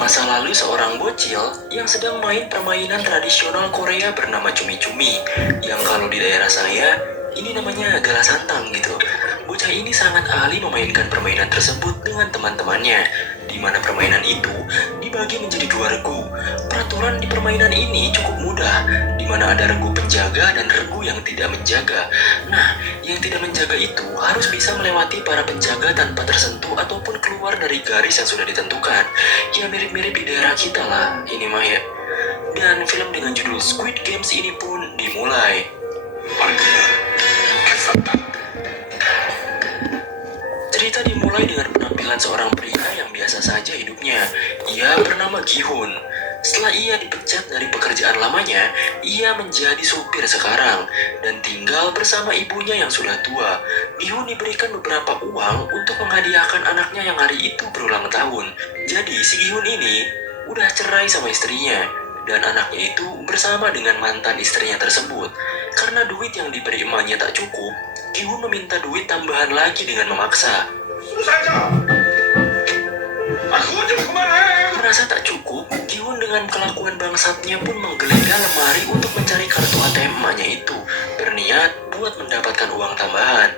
masa lalu seorang bocil yang sedang main permainan tradisional Korea bernama cumi-cumi, yang kalau di daerah saya ini namanya gala santang gitu. Bocah ini sangat ahli memainkan permainan tersebut dengan teman-temannya, di mana permainan itu dibagi menjadi dua regu. Peraturan di permainan ini cukup mudah, di mana ada regu penjaga dan regu yang tidak menjaga. Nah, yang tidak menjaga itu harus bisa melewati para penjaga tanpa tersentuh ataupun keluar dari garis yang sudah ditentukan. Ya mirip-mirip di daerah kita lah, ini mah ya. Dan film dengan judul Squid Games ini pun dimulai. Cerita dimulai dengan penampilan seorang pria yang biasa saja hidupnya. Ia bernama Gi-hun. Setelah ia dipecat dari pekerjaan lamanya, ia menjadi supir sekarang dan tinggal bersama ibunya yang sudah tua. Gi-hun diberikan beberapa uang untuk menghadiahkan anaknya yang hari itu berulang tahun. Jadi si Gi-hun ini udah cerai sama istrinya dan anaknya itu bersama dengan mantan istrinya tersebut. Karena duit yang diberi emaknya tak cukup, Gi-hun meminta duit tambahan lagi dengan memaksa. Merasa tak cukup, Gi-hun dengan kelakuan bangsatnya pun menggeledah lemari untuk mencari kartu ATM emaknya itu, berniat buat mendapatkan uang tambahan.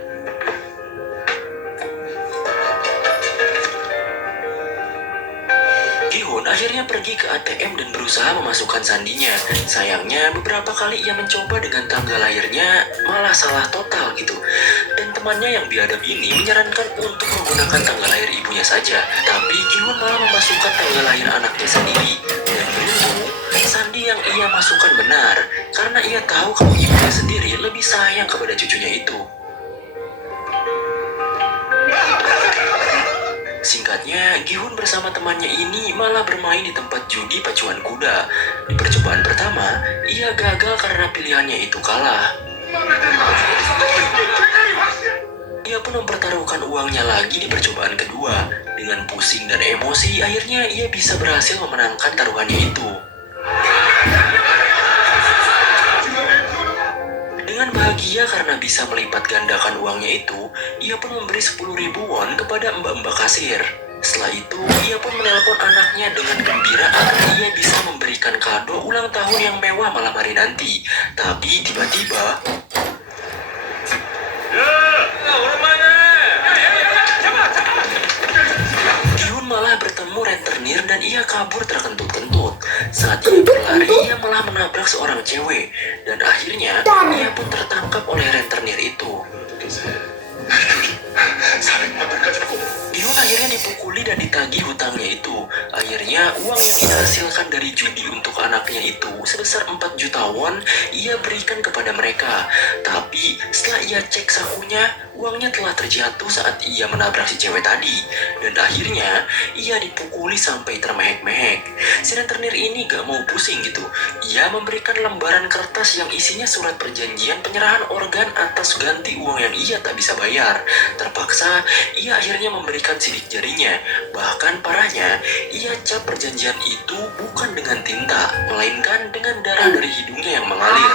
Gi-hun akhirnya pergi ke ATM dan berusaha memasukkan sandinya. Sayangnya beberapa kali ia mencoba dengan tanggal lahirnya malah salah total gitu. Dan temannya yang biadab ini menyarankan untuk menggunakan tanggal lahir ibunya saja. Tapi Gi-hun malah memasukkan tanggal lahir anaknya sendiri. Dan beruntung, sandi yang ia masukkan benar. Karena ia tahu kalau ibunya sendiri lebih sayang kepada cucunya itu. Singkatnya, Gi-hun bersama temannya ini malah bermain di tempat judi pacuan kuda. Di percobaan pertama, ia gagal karena pilihannya itu kalah. Ia pun mempertaruhkan uangnya lagi di percobaan kedua. Dengan pusing dan emosi, akhirnya ia bisa berhasil memenangkan taruhannya itu. Dengan bahagia karena bisa melipat gandakan uangnya itu, ia pun memberi 10.000 won kepada mbak-mbak kasir. Setelah itu, ia pun menelpon anaknya dengan gembira agar ia bisa memberikan kado ulang tahun yang mewah malam hari nanti. Tapi tiba-tiba, Gi-hun malah bertemu rentenir dan ia kabur terkentut-kentut. Saat ia berlari, ia malah menabrak seorang cewek. Dan akhirnya, ia pun tertangkap oleh rentenir itu. Gi-hun akhirnya dipukuli dan ditagih hutangnya itu. Akhirnya, uang yang ia hasilkan dari judi untuk anaknya itu sebesar 4 juta won, ia berikan kepada mereka. Tapi, setelah ia cek sakunya, uangnya telah terjatuh saat ia menabrak si cewek tadi. Dan akhirnya, ia dipukuli sampai termehek-mehek. Si rentenir ini gak mau pusing gitu. Ia memberikan lembaran kertas yang isinya surat perjanjian penyerahan organ atas ganti uang yang ia tak bisa bayar. Terpaksa, ia akhirnya memberikan sidik jarinya. Bahkan parahnya, ia cap perjanjian itu bukan dengan tinta, melainkan dengan darah dari hidungnya yang mengalir.